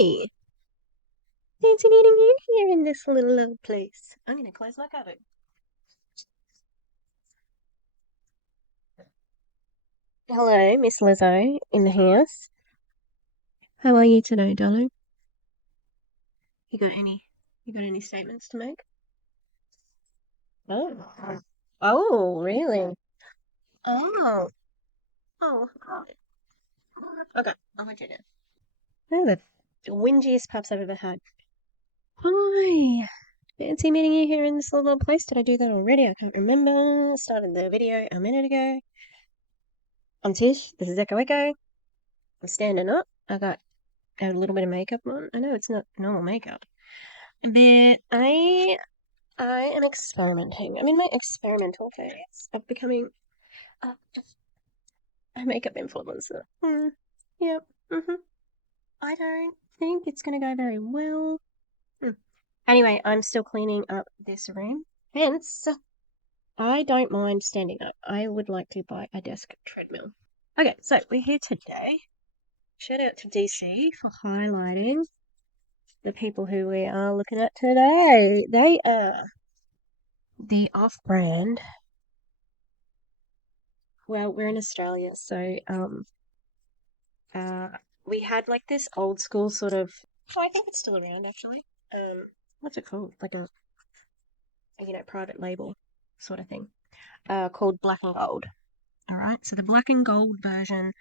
Hi, fancy meeting you here in this little old place. I'm going to close my cupboard. Hello, Miss Lizzo in the house. How are you today, darling? You got any? You got any statements to make? Oh, oh, really? Oh, oh, okay. I'll let you down. They're the whingiest pups I've ever had. Hi, fancy meeting you here in this little old place. Did I do that already? I can't remember. Started the video a minute ago. I'm Tish. This is Echo Echo. I'm standing up. I got a little bit of makeup on. I know it's not normal makeup, but I am experimenting. I'm in my experimental phase of becoming uh, a makeup influencer. Yep. I don't think it's gonna go very well. Anyway, I'm still cleaning up this room. Hence, I don't mind standing up. I would like to buy a desk treadmill. Okay, so we're here today. Shout out to DC for highlighting the people who we are looking at today. They are the off-brand. Well, we're in Australia, so uh, we had like this old school sort of. Oh, I think it's still around actually. What's it called? Like a private label sort of thing. Called Black and Gold. All right, so the Black and Gold version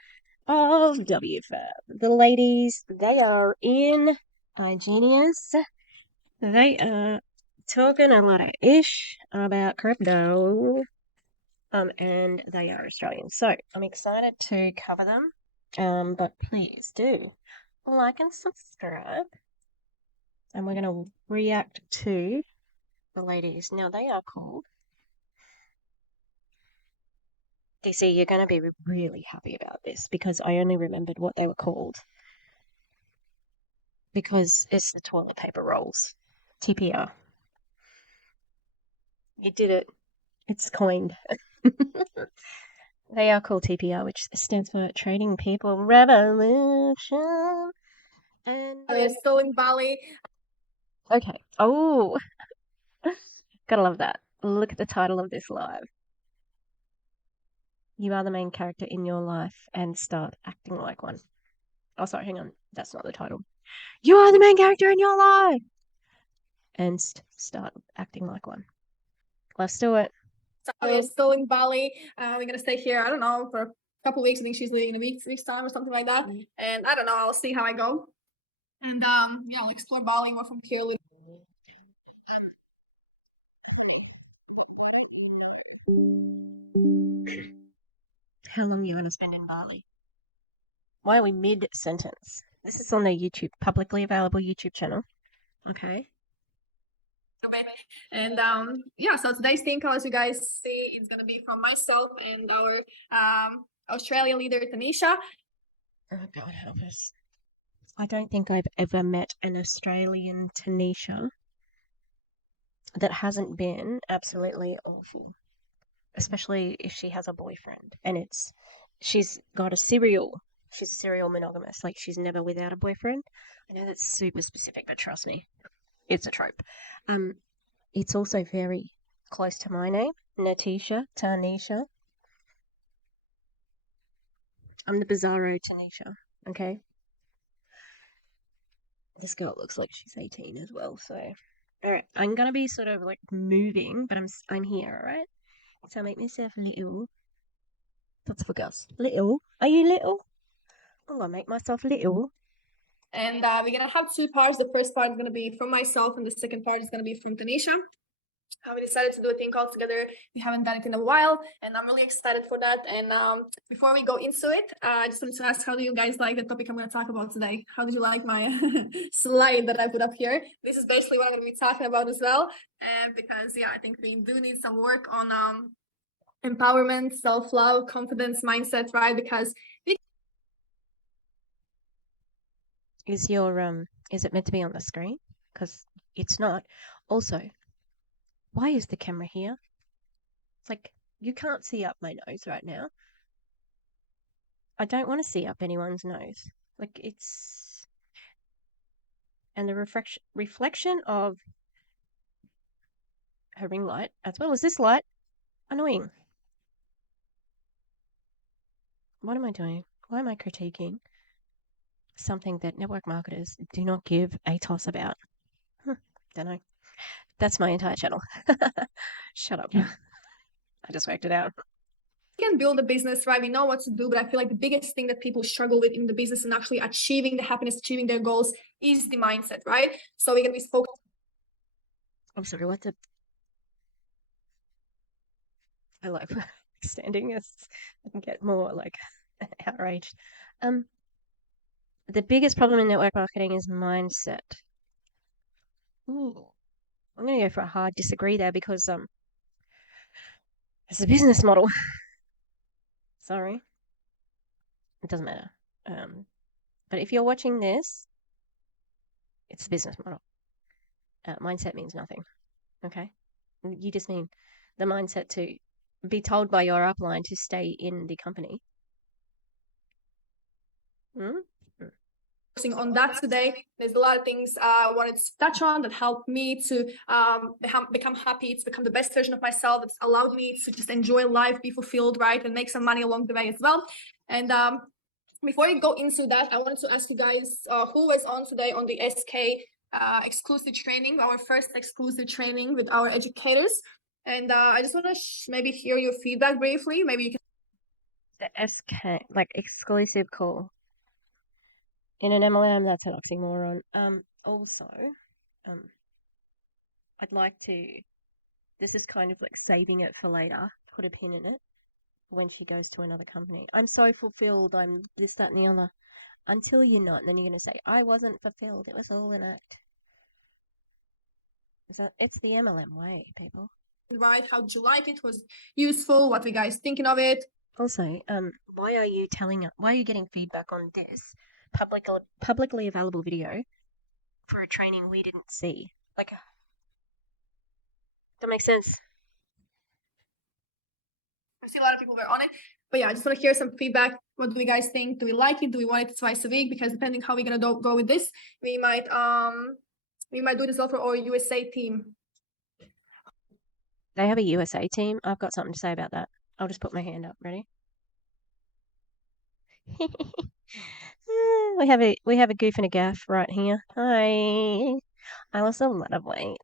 of WFABB. The ladies, they are in Genius. They are talking a lot of ish about crypto. And they are Australian. So I'm excited to cover them. But please do like and subscribe. And we're going to react to the ladies. Now they are called. DC, you're going to be really happy about this because I only remembered what they were called. Because it's the toilet paper rolls. TPR. You did it. It's coined. They are called TPR, which stands for Trading People Revolution. And They're still in Bali. okay. Oh, gotta love that. Look at the title of this live. You are the main character in your life and start acting like one. Oh, sorry, hang on. That's not the title. You are the main character in your life and start acting like one. Let's do it. They're still in Bali. We're gonna stay here. I don't know, for a couple of weeks. I think she's leaving in a week's time or something like that. And I don't know. I'll see how I go. And yeah, I'll explore Bali more from here. How long you want to spend in Bali? Why are we mid-sentence? This is on their YouTube, publicly available YouTube channel. Okay. And yeah, so today's theme call, as you guys see, is gonna be from myself and our Australian leader Tanisha. Oh, God help us. I don't think I've ever met an Australian Tanisha that hasn't been absolutely awful, especially if she has a boyfriend and she's serial monogamous, like she's never without a boyfriend. I know that's super specific, but trust me, it's a trope. Um, it's also very close to my name, Tanisha. I'm the bizarro Tanisha, okay? This girl looks like she's 18 as well, so all right, I'm gonna be sort of like moving, but I'm here, all right? So I make myself little. That's for girls. Little. Are you little? Oh, I make myself little. And we're gonna have two parts. The first part is gonna be from myself, and the second part is gonna be from Tanisha. We decided to do a thing call together. We haven't done it in a while, and I'm really excited for that. And before we go into it, I just wanted to ask, how do you guys like the topic I'm going to talk about today? How did you like my slide that I put up here? This is basically what I'm going to be talking about as well. And because, yeah, I think we do need some work on empowerment, self-love, confidence, mindset, right? Because Is it meant to be on the screen? Because it's not. Also, why is the camera here? It's like you can't see up my nose right now. I don't want to see up anyone's nose. Like and the reflection of her ring light, as well as this light, annoying. What am I doing? Why am I critiquing something that network marketers do not give a toss about? Don't know. That's my entire channel. Shut up. I just worked it out. We can build a business, right? We know what to do, but I feel like the biggest thing that people struggle with in the business and actually achieving the happiness, achieving their goals is the mindset, right? So we're gonna be focused. I'm sorry, what the? I like standing as I can get more like outraged. The biggest problem in network marketing is mindset. Ooh, I'm gonna go for a hard disagree there because it's a business model. Sorry, it doesn't matter. But if you're watching this, it's a business model. Mindset means nothing. Okay, you just mean the mindset to be told by your upline to stay in the company. Mm? On that today. There's a lot of things I wanted to touch on that helped me to become happy, to become the best version of myself. It's allowed me to just enjoy life, be fulfilled, right, and make some money along the way as well. And before I go into that, I wanted to ask you guys who was on today on the SK exclusive training, our first exclusive training with our educators. And I just want to maybe hear your feedback briefly. Maybe you can. The SK, like exclusive call. In an MLM, that's an oxymoron. Also, I'd like to. This is kind of like saving it for later. Put a pin in it when she goes to another company. I'm so fulfilled. I'm this, that, and the other. Until you're not, and then you're gonna say, "I wasn't fulfilled. It was all an act." So it's the MLM way, people. Right, how did you like it? Was useful? What were you guys thinking of it? Also, why are you why are you getting feedback on this publicly available video for a training we didn't see? Like, that makes sense. I see a lot of people were on it. But yeah, I just want to hear some feedback. What do you guys think? Do we like it? Do we want it twice a week? Because depending how we're gonna go with this, we might do this all for our USA team. They have a USA team. I've got something to say about that. I'll just put my hand up. Ready? we have a goof and a gaff right here. Hi. I lost a lot of weight.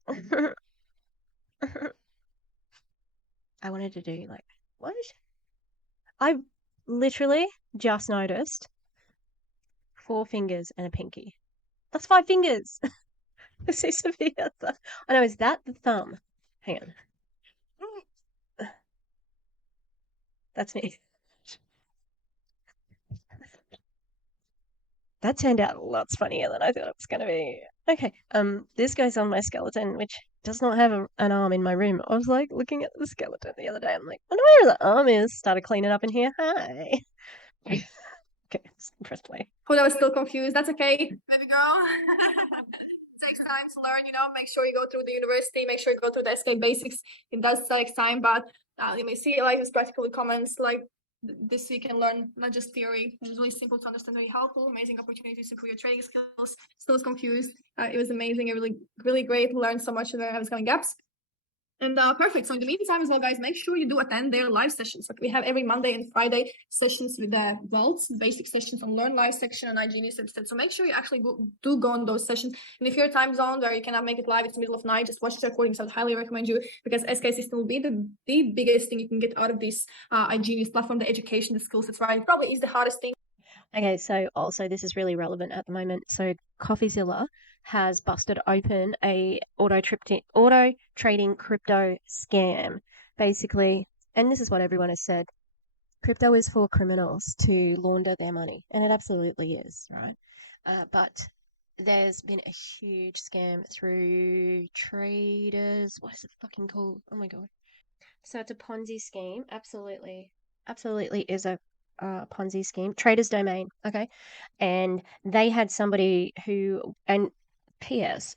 I wanted to do like what? I literally just noticed 4 fingers and a pinky. That's 5 fingers. This is the other. I know. Is that the thumb? Hang on. That's me. That turned out lots funnier than I thought it was going to be. Okay. This goes on my skeleton, which does not have an arm in my room. I was like looking at the skeleton the other day. I'm like, I wonder where the arm is. Started cleaning up in here. Hi. Okay, press play. Who I was still confused. That's okay. Baby girl. Takes time to learn, make sure you go through the university, make sure you go through the SK basics. It does take time, but you may see like this practical comments like this you can learn not just theory. It's really simple to understand, very helpful, amazing opportunities to improve your trading skills. Still was confused. It was amazing. It really great. Learned so much and I was coming gaps. And perfect. So in the meantime as well, guys, make sure you do attend their live sessions. Like we have every Monday and Friday sessions with the vaults, basic sessions on Learn Live section and IG News instead. So make sure you actually do go on those sessions. And if you're a time zone where you cannot make it live, it's the middle of night, just watch the recordings. I would highly recommend you because SK system will be the biggest thing you can get out of this IG News platform, the education, the skill sets, right? It probably is the hardest thing. Okay, so also this is really relevant at the moment. So CoffeeZilla has busted open a auto trading crypto scam, basically. And this is what everyone has said. Crypto is for criminals to launder their money, and it absolutely is, right? But there's been a huge scam through traders. What is it fucking called? Oh my God. So it's a Ponzi scheme. Absolutely is a Ponzi scheme. Traders Domain, okay? And they had somebody who, and P.S.,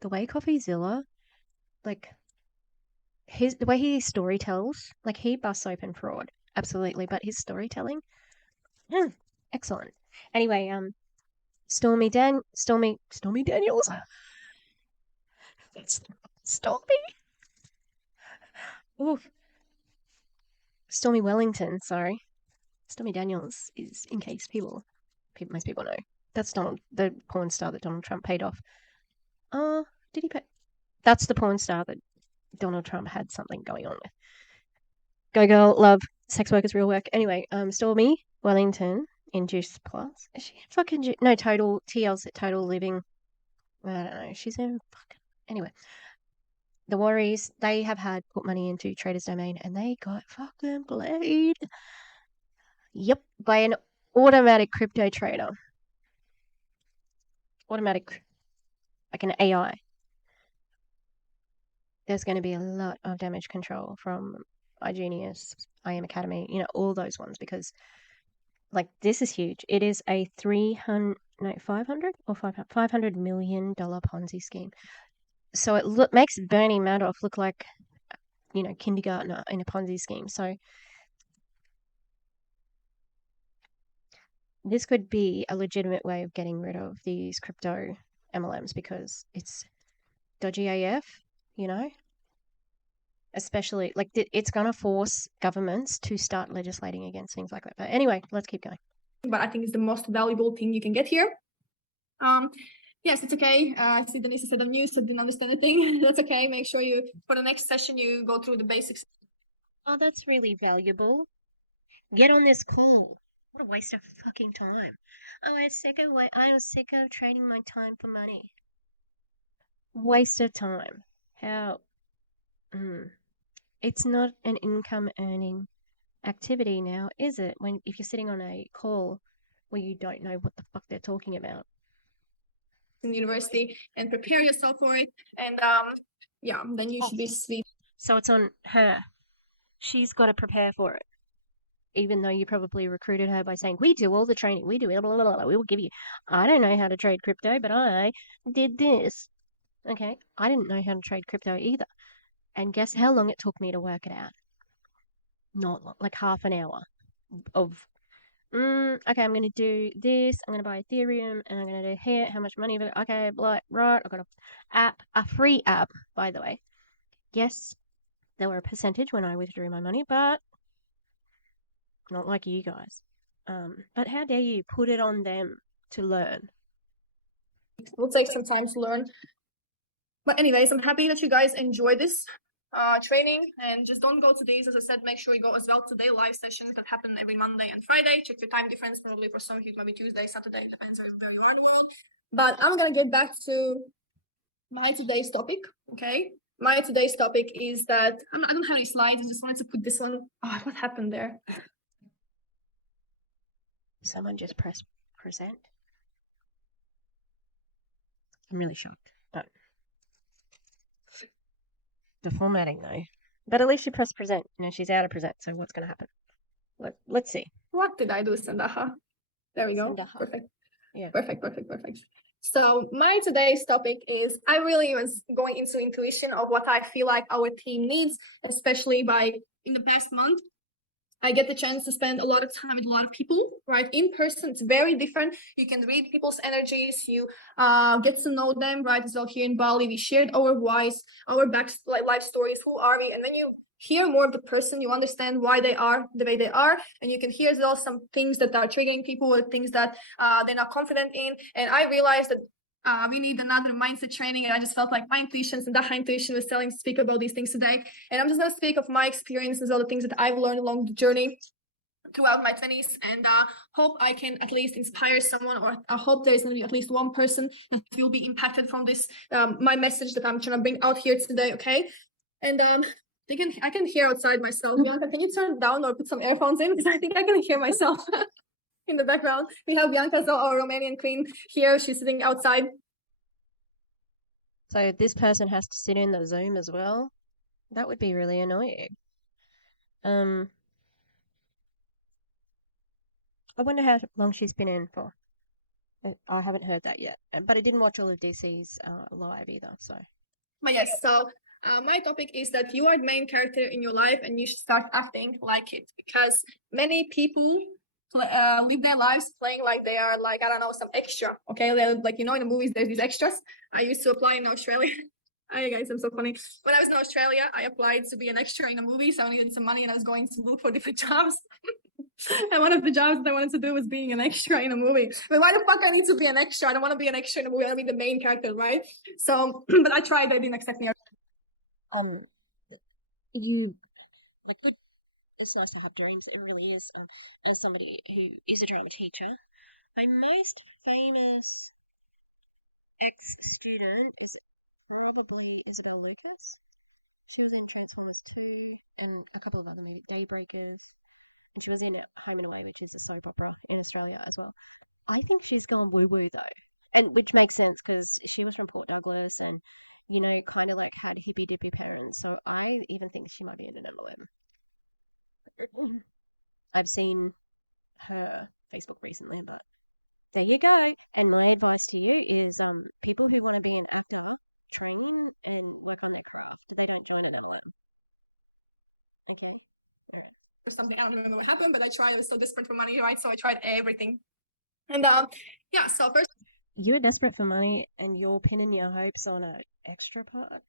the way CoffeeZilla, like, the way he story tells, like, he busts open fraud. Absolutely. But his storytelling, excellent. Anyway, Stormy Daniels. That's Stormy. Oof. Stormy Wellington. Sorry, Stormy Daniels is, in case most people know, that's the porn star that Donald Trump paid off. Did he pay? That's the porn star that Donald Trump had something going on with. Go girl, love, sex work is real work. Anyway, Stormy Wellington in Juice Plus. Is she fucking no Total TLC Total Living? I don't know. She's in fucking anyway. The Warriors, they have had put money into Trader's Domain and they got fucking played. Yep, by an automatic crypto trader. Automatic, like an AI. There's going to be a lot of damage control from iGenius, IM Academy, all those ones because, like, this is huge. It is a 500 or $500 million Ponzi scheme. So it makes Bernie Madoff look like, kindergartner in a Ponzi scheme. So this could be a legitimate way of getting rid of these crypto MLMs because it's dodgy AF, especially like it's going to force governments to start legislating against things like that. But anyway, let's keep going. But I think it's the most valuable thing you can get here. Yes, it's okay. I see Denise said I'm new, so didn't understand anything. That's okay. Make sure for the next session, you go through the basics. Oh, that's really valuable. Get on this call. What a waste of fucking time. Oh, I was sick of trading my time for money. Waste of time. How? It's not an income earning activity now, is it? If you're sitting on a call where you don't know what the fuck they're talking about. In university and prepare yourself for it. And then you should be sweet. So it's on her. She's got to prepare for it. Even though you probably recruited her by saying, we do all the training, we do it, blah, blah, blah, we will give you. I don't know how to trade crypto, but I did this. Okay, I didn't know how to trade crypto either. And guess how long it took me to work it out? Not long, like half an hour of, okay, I'm going to do this. I'm going to buy Ethereum and I'm going to do here. How much money? Okay, right. I've got a free app, by the way. Yes, there were a percentage when I withdrew my money, but not like you guys. But how dare you put it on them to learn? It will take some time to learn. But anyways, I'm happy that you guys enjoy this training, and just don't go to these. As I said, make sure you go as well to their live sessions that happen every Monday and Friday. Check your time difference. Probably for some of you it might be Tuesday, Saturday, depends on where you are in the world. But I'm gonna get back to my today's topic. Okay, my today's topic is that I don't have any slides. I just wanted to put this one. Oh, what happened there? Someone just pressed present. I'm really shocked. But the formatting though. But at least she pressed present. She's out of present. So what's going to happen? Let's see. What did I do, Sandaha? There we go. Sandaha. Perfect. Yeah. Perfect. So my today's topic is I really was going into intuition of what I feel like our team needs, especially in the past month. I get the chance to spend a lot of time with a lot of people, right? In person, it's very different. You can read people's energies. You get to know them, right? As well, here in Bali, we shared our whys, our life stories. Who are we? And when you hear more of the person, you understand why they are the way they are. And you can hear as well some things that are triggering people or things that they're not confident in. And I realized that we need another mindset training, and I just felt like my intuition and that intuition was telling to speak about these things today. And I'm just going to speak of my experiences, all the things that I've learned along the journey throughout my 20s, and hope I can at least inspire someone, or I hope there's going to be at least one person that will be impacted from this, my message that I'm trying to bring out here today. Okay, and I can hear outside myself. Bianca, can you turn it down or put some earphones in, because I think I can hear myself. In the background, we have Bianca, our Romanian queen here. She's sitting outside. So this person has to sit in the Zoom as well. That would be really annoying. I wonder how long she's been in for. I haven't heard that yet, but I didn't watch all of DC's live either. So. But yes, so my topic is that you are the main character in your life, and you should start acting like it, because many people live their lives playing like they are like, I don't know, some extra. Okay, they're like, in the movies there's these extras. I used to apply in Australia. Hi guys, I'm so funny. When I was in Australia, I applied to be an extra in a movie, so I needed some money and I was going to look for different jobs. And one of the jobs that I wanted to do was being an extra in a movie. But why the fuck I need to be an extra? I don't want to be an extra in a movie. I want to be the main character, right? So, but I tried. They didn't accept me. You like good. It's nice to have dreams. It really is. As somebody who is a drama teacher, my most famous ex-student is probably Isabel Lucas. She was in Transformers 2 and a couple of other movies, Daybreakers, and she was in Home and Away, which is a soap opera in Australia as well. I think she's gone woo-woo though, and which makes sense because she was from Port Douglas and, kind of like had hippy-dippy parents. So I even think she might be in an MLM. I've seen her Facebook recently, but there you go. And my advice to you is people who want to be an actor, train and work on their craft. They don't join an MLM. Okay? All right. Or something. I don't remember what happened, but I tried. I was so desperate for money, right? So I tried everything. And yeah, so first. You were desperate for money and you're pinning your hopes on an extra part?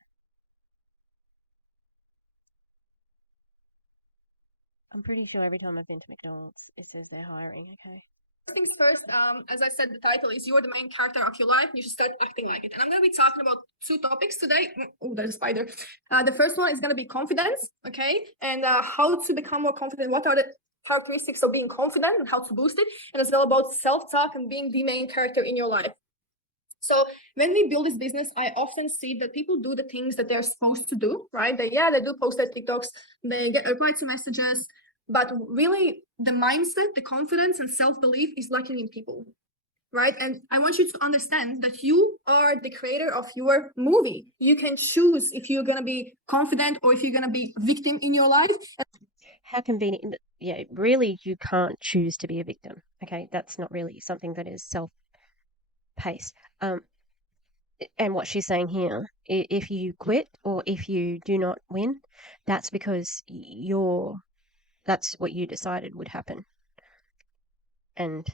I'm pretty sure every time I've been to McDonald's, it says they're hiring, okay? Things first, as I said, the title is You're the Main Character of Your Life. You should start acting like it. And I'm going to be talking about two topics today. Oh, there's a spider. The first one is going to be confidence, okay? And how to become more confident. What are the characteristics of being confident and how to boost it? And as well about self-talk and being the main character in your life. So when we build this business, I often see that people do the things that they're supposed to do, right? They do post their TikToks, they get reply to messages, but really the mindset, the confidence and self-belief is lacking in people, right? And I want you to understand that you are the creator of your movie. You can choose if you're going to be confident or if you're going to be a victim in your life. How convenient. Yeah, really, you can't choose to be a victim, okay? That's not really something that is self-paced. And what she's saying here, if you quit or if you do not win, that's because that's what you decided would happen. And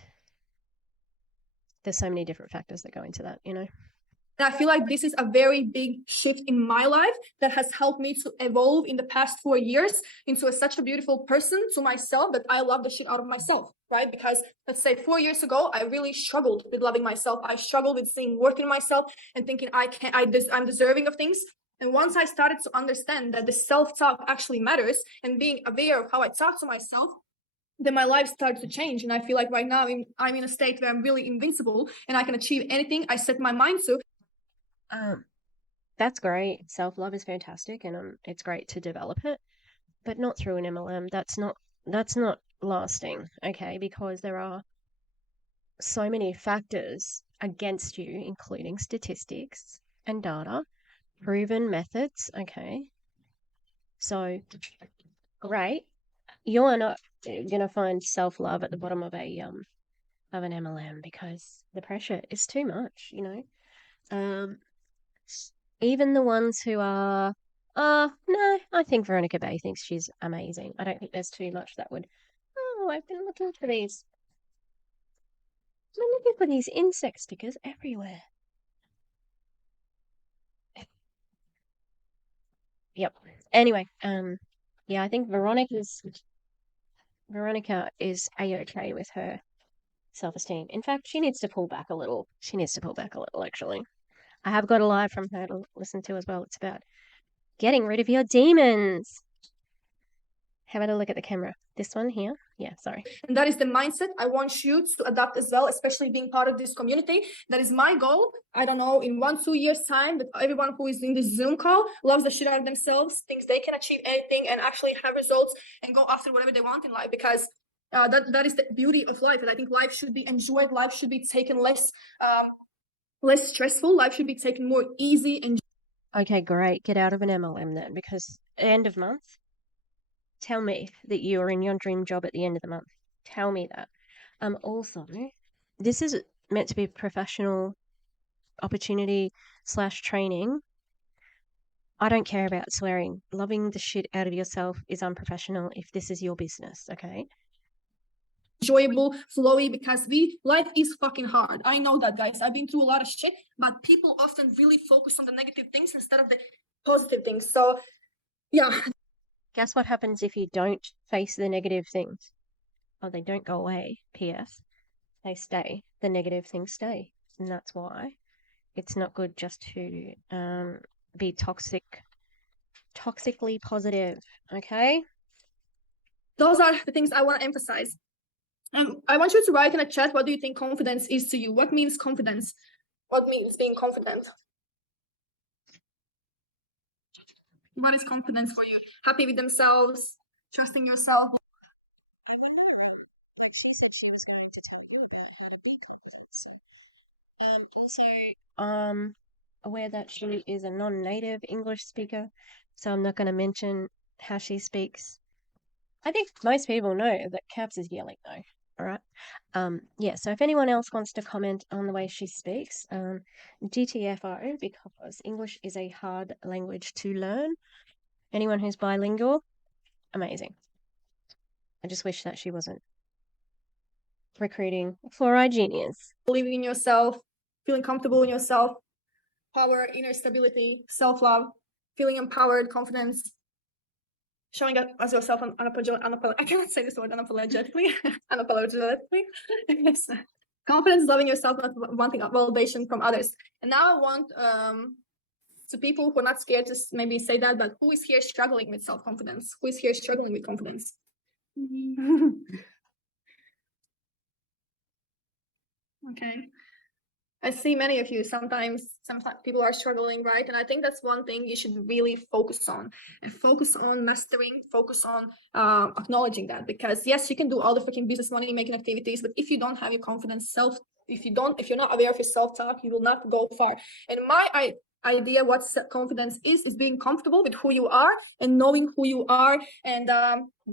there's so many different factors that go into that, And I feel like this is a very big shift in my life that has helped me to evolve in the past 4 years into such a beautiful person to myself that I love the shit out of myself, right? Because let's say 4 years ago, I really struggled with loving myself. I struggled with seeing worth in myself and thinking I'm deserving of things. And once I started to understand that the self-talk actually matters and being aware of how I talk to myself, then my life started to change. And I feel like right now I'm in a state where I'm really invincible and I can achieve anything I set my mind to. That's great. Self-love is fantastic and it's great to develop it, but not through an MLM. That's not lasting, okay? Because there are so many factors against you, including statistics and data, proven methods, okay? So, great. You are not going to find self-love at the bottom of an MLM because the pressure is too much, even the ones who are, no, I think Veronica Bay thinks she's amazing. I don't think there's too much that would, I've been looking for these. I'm looking for these insect stickers everywhere. Yep. Anyway, yeah, I think Veronica is a-okay with her self-esteem. In fact, she needs to pull back a little. Actually. I have got a live from her to listen to as well. It's about getting rid of your demons. Have a look at the camera. This one here. Yeah, sorry. And that is the mindset I want you to adapt as well, especially being part of this community. That is my goal. I don't know, in 1-2 years time, that everyone who is in this Zoom call loves the shit out of themselves, thinks they can achieve anything and actually have results and go after whatever they want in life, because that is the beauty of life. And I think life should be enjoyed. Life should be taken less stressful. Life should be taken more easy. And okay, great. Get out of an MLM then, because end of month, tell me that you are in your dream job at the end of the month. Tell me that. Also, this is meant to be a professional opportunity / training. I don't care about swearing. Loving the shit out of yourself is unprofessional if this is your business, okay? enjoyable, flowy, because life is fucking hard. I know that, guys. I've been through a lot of shit, but people often really focus on the negative things instead of the positive things. So yeah. Guess what happens if you don't face the negative things? Oh, they don't go away. P.S. They stay. The negative things stay. And that's why it's not good just to be toxically positive. Okay? Those are the things I want to emphasize. I want you to write in a chat, what do you think confidence is to you? What means confidence? What means being confident? What is confidence for you? Happy with themselves, trusting yourself. She said she was going to tell you about how to be confident. So, also, aware that she is a non-native English speaker, so I'm not going to mention how she speaks. I think most people know that Cabs is yelling though. All right. Yeah. So if anyone else wants to comment on the way she speaks, GTFO, because English is a hard language to learn. Anyone who's bilingual, amazing. I just wish that she wasn't recruiting fluoride genius. Believing in yourself, feeling comfortable in yourself, power, inner stability, self-love, feeling empowered, confidence, showing up as yourself I cannot say this word unapologetically. Unapologetically. Yes. Confidence, loving yourself, not wanting validation from others. And now I want to people who are not scared to maybe say that, but who is here struggling with self-confidence? Who is here struggling with confidence? Okay. I see many of you. Sometimes people are struggling, right? And I think that's one thing you should really focus on, and focus on mastering, focus on acknowledging that. Because yes, you can do all the freaking business money making activities, but if you don't have your confidence, if you're not aware of your self-talk, you will not go far. And my idea what confidence is being comfortable with who you are and knowing who you are, and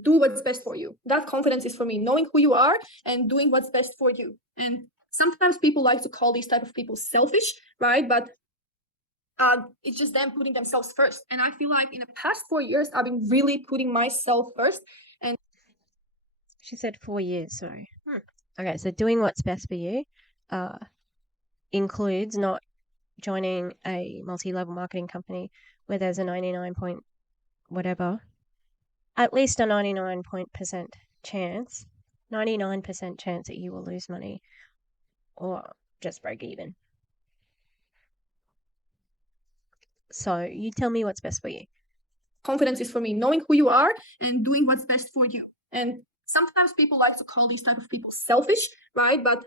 do what's best for you. That confidence is for me, knowing who you are and doing what's best for you. And sometimes people like to call these type of people selfish, right? But it's just them putting themselves first. And I feel like in the past 4 years, I've been really putting myself first. And she said 4 years, sorry. Okay, so doing what's best for you includes not joining a multi-level marketing company where there's a 99 point whatever, at least a 99% chance, 99% chance that you will lose money or just break even. So you tell me what's best for you. Confidence is for me, knowing who you are and doing what's best for you. And sometimes people like to call these type of people selfish, right? But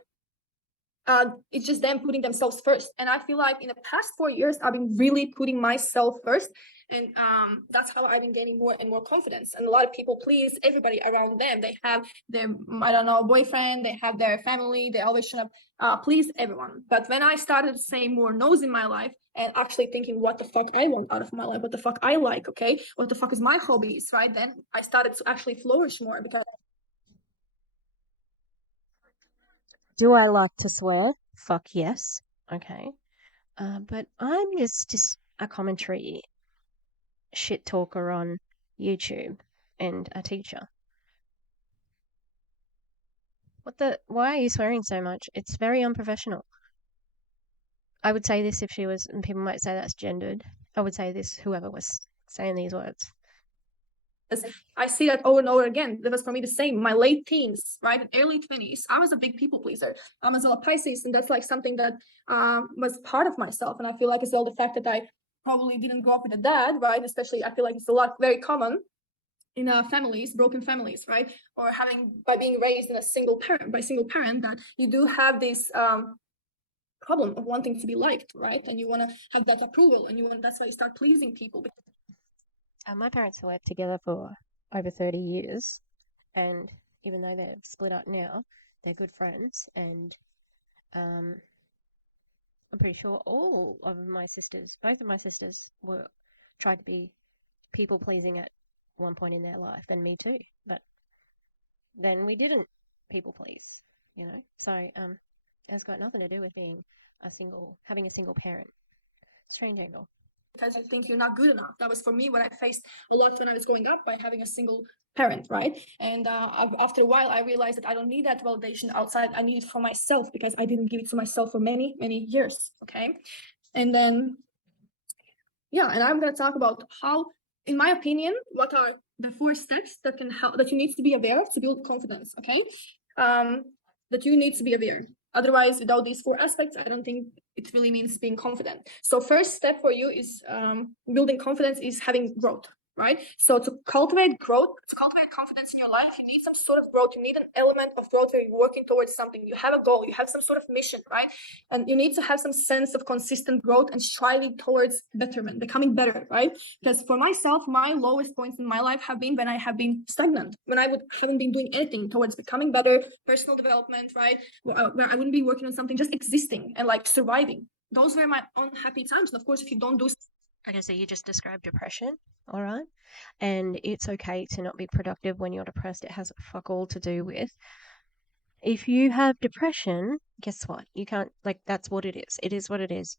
it's just them putting themselves first. And I feel like in the past 4 years, I've been really putting myself first. And that's how I've been gaining more and more confidence. And a lot of people please everybody around them. They have their, I don't know, boyfriend, they have their family, they always trying to please everyone. But when I started saying more no's in my life and actually thinking what the fuck I want out of my life, what the fuck I like, okay, what the fuck is my hobbies, right? Then I started to actually flourish more. Because do I like to swear? Fuck yes. Okay. But I'm just a commentary shit talker on YouTube and a teacher. Why are you swearing so much? It's very unprofessional. I would say this if she was, and people might say that's gendered. I would say this, whoever was saying these words. I see that over and over again. That was for me the same. My late teens, right, early 20s, I was a big people pleaser. I'm as well a Pisces, and that's like something that was part of myself. And I feel like as well the fact that I probably didn't grow up with a dad, right? Especially, I feel like it's a lot very common in families, broken families, right? Or by being raised in a single parent, that you do have this problem of wanting to be liked, right? And you want to have that approval, and that's why you start pleasing people. My parents worked together for over 30 years, and even though they're split up now, they're good friends. And I'm pretty sure all of my sisters, both of my sisters, tried to be people pleasing at one point in their life, and me too. But then we didn't people please, you know. So it's got nothing to do with being having a single parent. Strange angle. because you think you're not good enough. That was for me what I faced a lot when I was growing up by having a single parent, right? And after a while, I realized that I don't need that validation outside. I need it for myself because I didn't give it to myself for many, many years. Okay. And then, yeah, and I'm going to talk about how, in my opinion, what are the 4 steps that can help, that you need to be aware of to build confidence. Okay. That you need to be aware. Otherwise, without these 4 aspects, I don't think it really means being confident. So first step for you is building confidence is having growth, right? So to cultivate growth, to cultivate confidence in your life, you need some sort of growth. You need an element of growth where you're working towards something. You have a goal, you have some sort of mission, right? And you need to have some sense of consistent growth and striving towards betterment, becoming better, right? Because for myself, my lowest points in my life have been when I have been stagnant, when I haven't been doing anything towards becoming better, personal development, right? Where I wouldn't be working on something, just existing and like surviving. Those were my unhappy times. And of course, if you don't do, Okay, so you just described depression, all right? And it's okay to not be productive when you're depressed. It has fuck all to do with. If you have depression, guess what? You can't, like, that's what it is. It is what it is.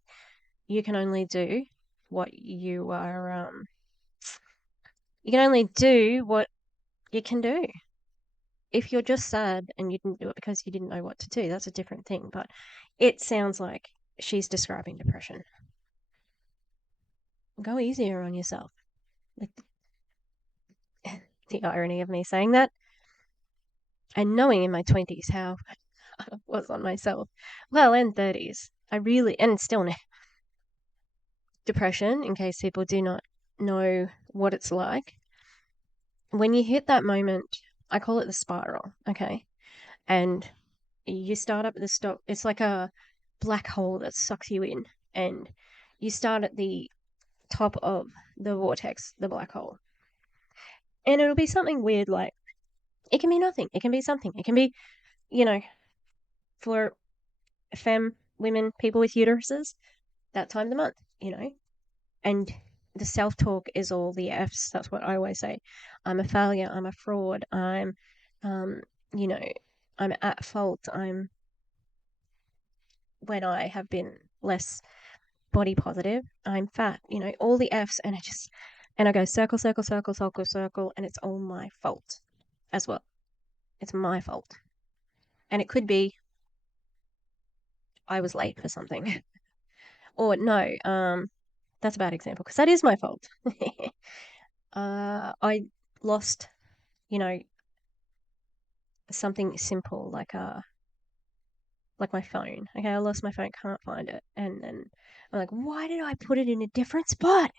You can only do what you can only do what you can do. If you're just sad and you didn't do it because you didn't know what to do, that's a different thing. But it sounds like she's describing depression. Go easier on yourself. Like the irony of me saying that and knowing in my 20s how I was on myself. Well, and 30s. I really, and still now. Depression, in case people do not know what it's like. When you hit that moment, I call it the spiral, okay? And you start up at the stop. It's like a black hole that sucks you in, and you start at the top of the vortex, the black hole, and it'll be something weird like it can be nothing, it can be something, it can be, you know, for femme women, people with uteruses, that time of the month, you know, and the self talk is all the F's. That's what I always say. I'm a failure. I'm a fraud. Um, you know, I'm at fault. I'm when I have been less body positive, I'm fat, you know, all the F's, and I go circle, circle, circle, circle, circle, and it's all my fault as well. It's my fault. And it could be I was late for something. Or no, that's a bad example because that is my fault. I lost, you know, something simple like my phone. Okay, I lost my phone, can't find it. And then I'm like, why did I put it in a different spot?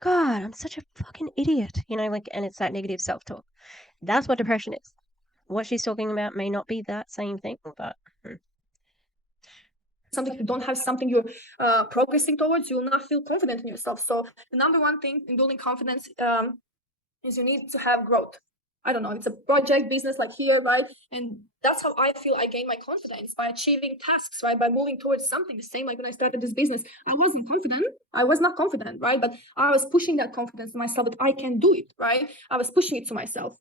God, I'm such a fucking idiot. You know, like, and it's that negative self talk. That's what depression is. What she's talking about may not be that same thing, but something, if you don't have something you're progressing towards, you will not feel confident in yourself. So the number one thing in building confidence is you need to have growth. I don't know, it's a project business like here, right? And that's how I feel I gain my confidence, by achieving tasks, right? By moving towards something. The same like when I started this business, I wasn't confident. I was not confident, right? But I was pushing that confidence to myself that I can do it, right? I was pushing it to myself.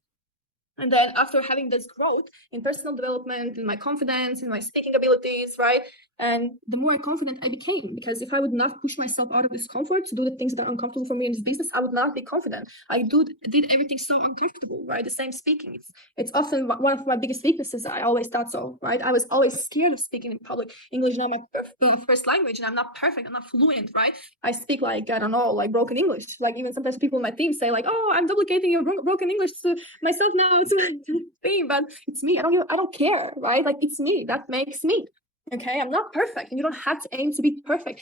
And then after having this growth in personal development, in my confidence, in my speaking abilities, right? And the more confident I became, because if I would not push myself out of this comfort to do the things that are uncomfortable for me in this business, I would not be confident. I did everything so uncomfortable, right? The same speaking. It's often one of my biggest weaknesses. I always thought so, right? I was always scared of speaking in public. English is not my first language, and I'm not perfect. I'm not fluent, right? I speak like, I don't know, like broken English. Like even sometimes people in my team say like, oh, I'm duplicating your broken English to myself now. It's a thing, but it's me. I don't care, right? Like it's me. That makes me. Okay, I'm not perfect, and you don't have to aim to be perfect.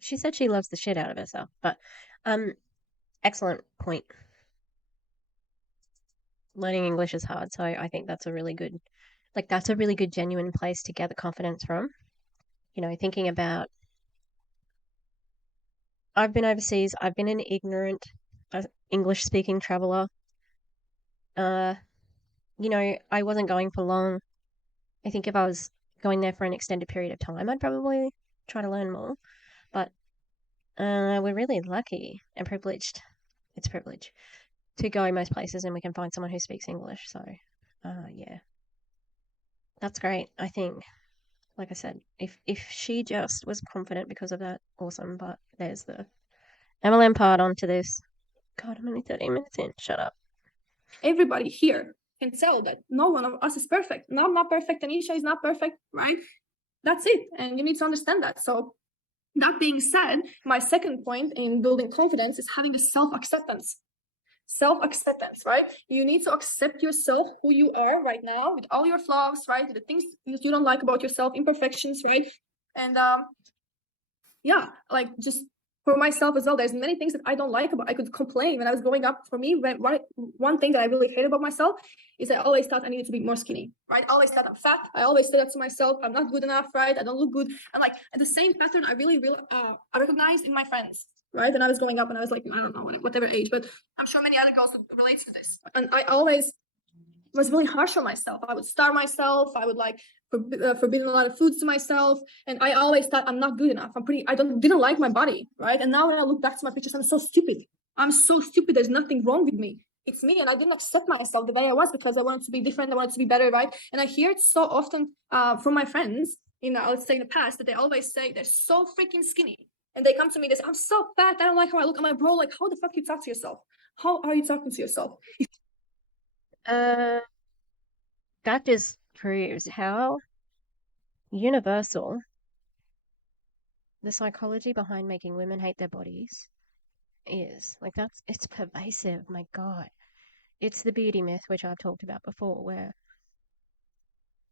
she said she loves the shit out of herself. But excellent point. Learning English is hard, so I think that's a really good genuine place to gather confidence from. You know, thinking about I've been overseas, I've been an ignorant English speaking traveler. Uh, you know, I wasn't going for long. I think if I was going there for an extended period of time, I'd probably try to learn more. But we're really lucky and privileged. It's a privilege to go most places, and we can find someone who speaks English. So, yeah, that's great. I think like I said, if she just was confident because of that, awesome. But there's the MLM part onto this. God, I'm only 30 minutes in. Shut up. Everybody here can tell that no one of us is perfect. No, I'm not perfect. Anisha is not perfect, right? That's it. And you need to understand that. So that being said, my second point in building confidence is having a self-acceptance. Self-acceptance, right? You need to accept yourself, who you are right now, with all your flaws, right? With the things you don't like about yourself, imperfections, right? And yeah, like just for myself as well, there's many things that I don't like about. I could complain when I was growing up. For me, one thing that I really hate about myself is I always thought I needed to be more skinny, right? I always thought I'm fat. I always said that to myself. I'm not good enough, right? I don't look good. And like the same pattern I really I recognized in my friends, right? When I was growing up and I was like, I don't know, whatever age, but I'm sure many other girls relate to this. And I always was really harsh on myself. I would starve myself. I would like forbidden a lot of foods to myself, and I always thought I'm not good enough. Didn't like my body, right? And now when I look back to my pictures, I'm so stupid. I'm so stupid. There's nothing wrong with me. It's me, and I didn't accept myself the way I was because I wanted to be different. I wanted to be better, right? And I hear it so often from my friends. Let's say in the past that they always say they're so freaking skinny, and they come to me. They say, "I'm so fat. I don't like how I look." I'm like, bro, like, how the fuck you talk to yourself? How are you talking to yourself? Uh, that just proves how universal the psychology behind making women hate their bodies is. Like it's pervasive. My God, it's the beauty myth, which I've talked about before, where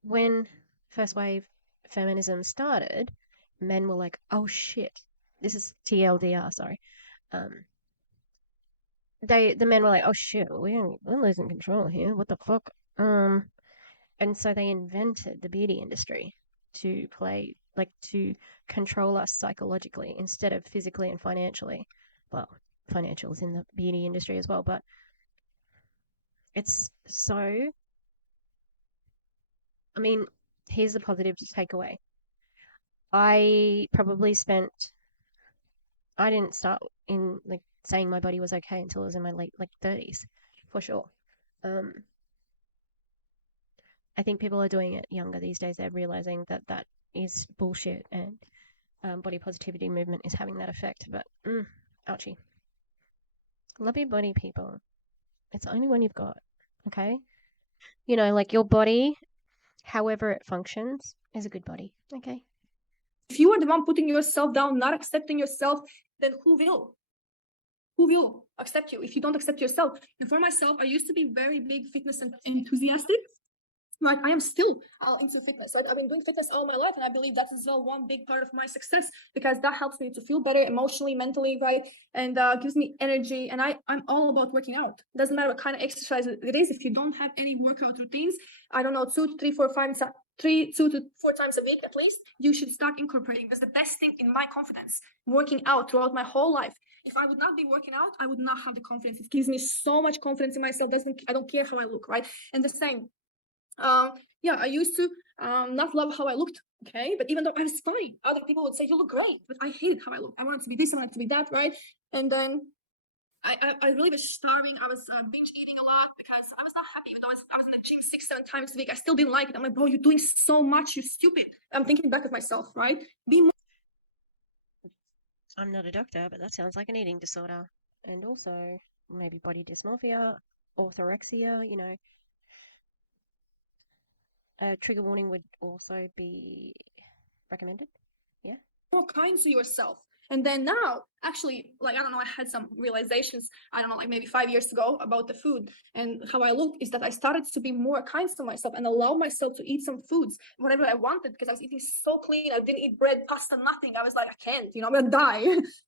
when first wave feminism started, men were like, "Oh shit, this is TLDR." Sorry. Um, the men were like, "Oh shit, we're losing control here. What the fuck?" And so they invented the beauty industry to control us psychologically instead of physically and financially. Well, financial is in the beauty industry as well, but it's so. I mean, here's the positive to take away. I probably spent. I didn't start in like saying my body was okay until I was in my late like 30s, for sure. Um, I think people are doing it younger these days. They're realizing that that is bullshit, and body positivity movement is having that effect. But ouchie, love your body, people. It's the only one you've got. Okay, like your body, however it functions, is a good body. Okay. If you are the one putting yourself down, not accepting yourself, then who will? Who will accept you if you don't accept yourself? And for myself, I used to be very big fitness enthusiastic. Like I am still into fitness. Like I've been doing fitness all my life, and I believe that's as well one big part of my success because that helps me to feel better emotionally, mentally, right, and gives me energy. And I'm all about working out. Doesn't matter what kind of exercise it is. If you don't have any workout routines, I don't know, 2 to 4 times a week at least, you should start incorporating. That's the best thing in my confidence. Working out throughout my whole life. If I would not be working out, I would not have the confidence. It gives me so much confidence in myself. I don't care how I look, right? And the same yeah, I used to not love how I looked. Okay, but even though I was fine, other people would say you look great, but I hated how I looked. I wanted to be this, I wanted to be that, right? And then I really was starving. I was binge eating a lot because I was not happy. Even though I was in the gym 6, 7 times a week, I still didn't like it. I'm like, bro, you're doing so much. You're stupid. I'm thinking back of myself, right? Be more. I'm not a doctor, but that sounds like an eating disorder, and also maybe body dysmorphia, orthorexia. A trigger warning would also be recommended. Yeah. More kind to yourself. And then now, actually, like, I don't know, I had some realizations, I don't know, like maybe 5 years ago about the food and how I look is that I started to be more kind to myself and allow myself to eat some foods, whatever I wanted, because I was eating so clean. I didn't eat bread, pasta, nothing. I was like, I can't, I'm going to die.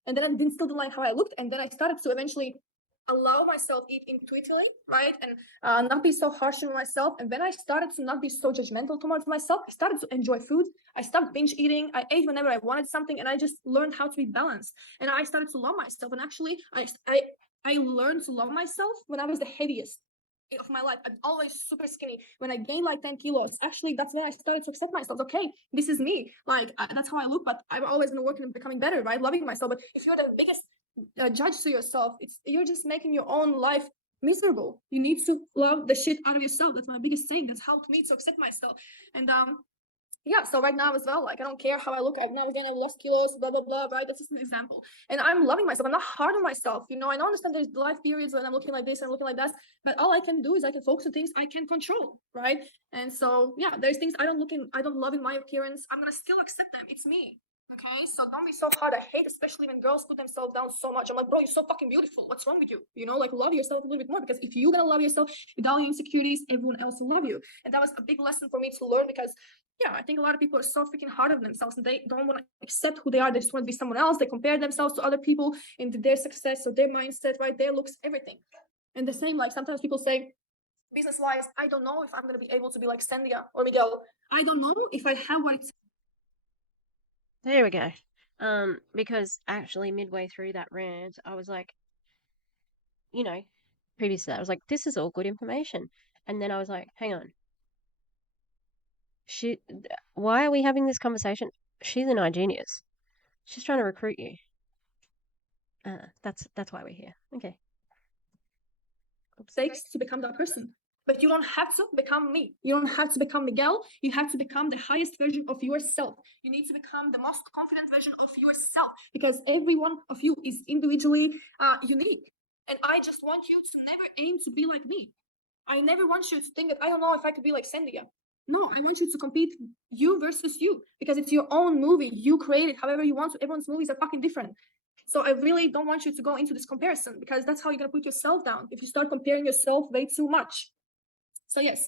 And then I still didn't like how I looked. And then I started to eventually allow myself eat intuitively, right? And not be so harsh on myself. And when I started to not be so judgmental towards myself, I started to enjoy food. I stopped binge eating. I ate whenever I wanted something, and I just learned how to be balanced. And I started to love myself. And actually, I learned to love myself when I was the heaviest of my life. I'm always super skinny. When I gained like 10 kilos, actually, that's when I started to accept myself. Okay, this is me. Like, that's how I look, but I've always been working on becoming better, right? Loving myself. But if you're the biggest judge to yourself, you're just making your own life miserable. You need to love the shit out of yourself. That's my biggest thing. That's helped me to accept myself. And yeah, so right now as well, like I don't care how I look, I've never lost kilos, blah blah blah, right? That's just an example. And I'm loving myself, I'm not hard on myself, you know. I don't understand there's life periods when I'm looking like this and looking like that, but all I can do is I can focus on things I can control, right? And so yeah, there's things I don't love in my appearance. I'm gonna still accept them. It's me. Okay, so don't be so hard. I hate especially when girls put themselves down so much. I'm like, bro, you're so fucking beautiful. What's wrong with you? You know, like love yourself a little bit more, because if you're gonna love yourself without your insecurities, everyone else will love you. And that was a big lesson for me to learn, because yeah, I think a lot of people are so freaking hard on themselves and they don't want to accept who they are. They just want to be someone else. They compare themselves to other people and their success or their mindset, right? Their looks, everything. And the same, like sometimes people say, business wise, I don't know if I'm going to be able to be like Sandia or Miguel. I don't know if I have what it's. There we go. Because actually midway through that rant, I was like, you know, previous to that, I was like, this is all good information. And then I was like, hang on, she, why are we having this conversation? She's an eye genius. She's trying to recruit you. That's why we're here. Okay. Mistakes to become that person. But you don't have to become me. You don't have to become Miguel. You have to become the highest version of yourself. You need to become the most confident version of yourself, because every one of you is individually unique. And I just want you to never aim to be like me. I never want you to think that I don't know if I could be like Sandia. No, I want you to compete you versus you, because it's your own movie. You create it however you want to. Everyone's movies are fucking different. So I really don't want you to go into this comparison, because that's how you're gonna put yourself down if you start comparing yourself way too much. So yes,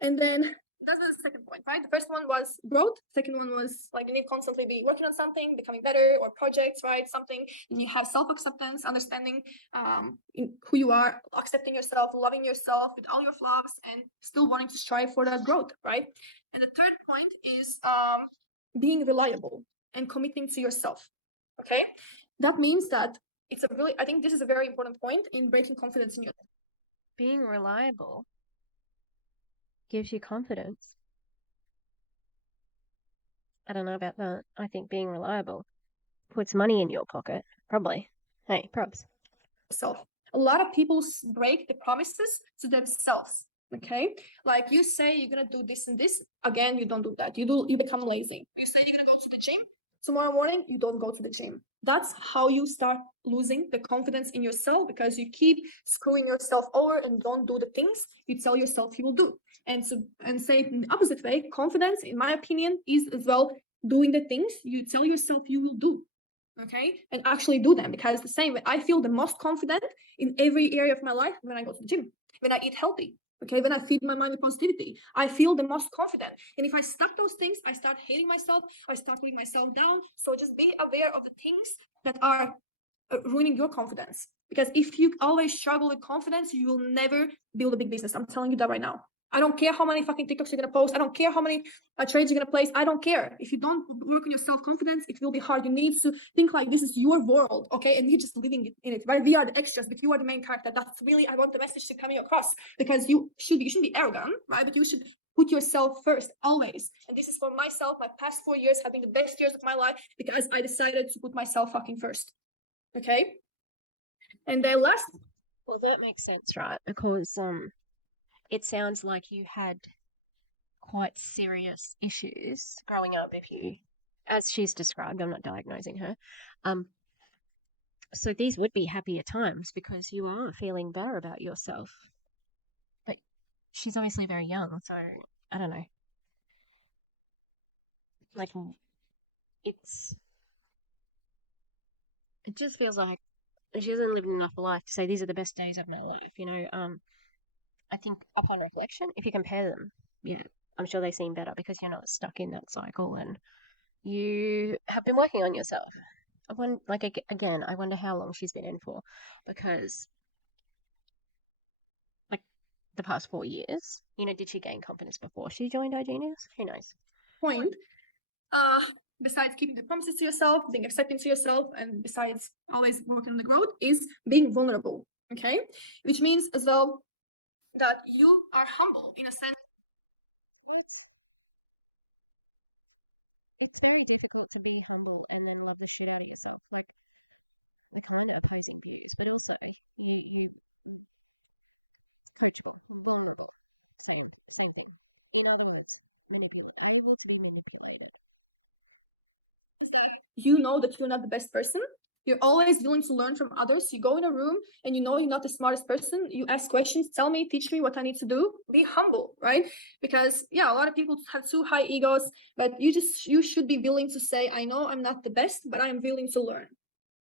and then that's the second point, right? The first one was growth. Second one was like you need constantly be working on something, becoming better, or projects, right? Something. And you have self-acceptance, understanding who you are, accepting yourself, loving yourself with all your flaws, and still wanting to strive for that growth, right? And the third point is being reliable and committing to yourself. Okay, that means that it's a really. I think this is a very important point in breaking confidence in yourself. Being reliable gives you confidence. I don't know about that. I think being reliable puts money in your pocket. Probably. Hey, props. Self. A lot of people break the promises to themselves. Okay, like you say you're gonna do this and this. Again, you don't do that. You become lazy. You say you're gonna go to the gym tomorrow morning. You don't go to the gym. That's how you start losing the confidence in yourself, because you keep screwing yourself over and don't do the things you tell yourself you will do. And say it in the opposite way, confidence, in my opinion, is as well doing the things you tell yourself you will do. Okay, and actually do them, because the same way I feel the most confident in every area of my life when I go to the gym, when I eat healthy, okay, when I feed my mind with positivity, I feel the most confident. And if I stop those things, I start hating myself, I start putting myself down. So just be aware of the things that are ruining your confidence, because if you always struggle with confidence, you will never build a big business. I'm telling you that right now. I don't care how many fucking TikToks you're gonna post. I don't care how many trades you're gonna place. I don't care. If you don't work on your self-confidence, it will be hard. You need to think like this is your world, okay? And you're just living in it, right? We are the extras, but you are the main character. That's really, I want the message to come across, because you shouldn't be arrogant, right? But you should put yourself first, always. And this is for myself. My past 4 years have been the best years of my life, because I decided to put myself fucking first. Okay? And then last. Well, that makes sense, right? Because it sounds like you had quite serious issues growing up. If you, as she's described, I'm not diagnosing her. Um, so these would be happier times because you are feeling better about yourself. But she's obviously very young, so I don't know. Like it's, it just feels like she hasn't lived enough of life to say these are the best days of my life. I think upon reflection, if you compare them, yeah, I'm sure they seem better because you're not stuck in that cycle and you have been working on yourself. I wonder, like again, I wonder how long she's been in for, because like the past 4 years, did she gain confidence before she joined iGenius? Who knows? Point. Besides keeping the promises to yourself, being accepting to yourself, and besides always working on the growth, is being vulnerable. Okay, which means as well that you are humble in a sense. It's very difficult to be humble and then love the shit out of yourself. Like the kind of opposing views, but also you coachable, vulnerable, same thing. In other words, able to be manipulated. You know that you're not the best person. You're always willing to learn from others. You go in a room and you know you're not the smartest person. You ask questions, tell me, teach me what I need to do. Be humble, right? Because yeah, a lot of people have too high egos, but you should be willing to say, I know I'm not the best, but I'm willing to learn.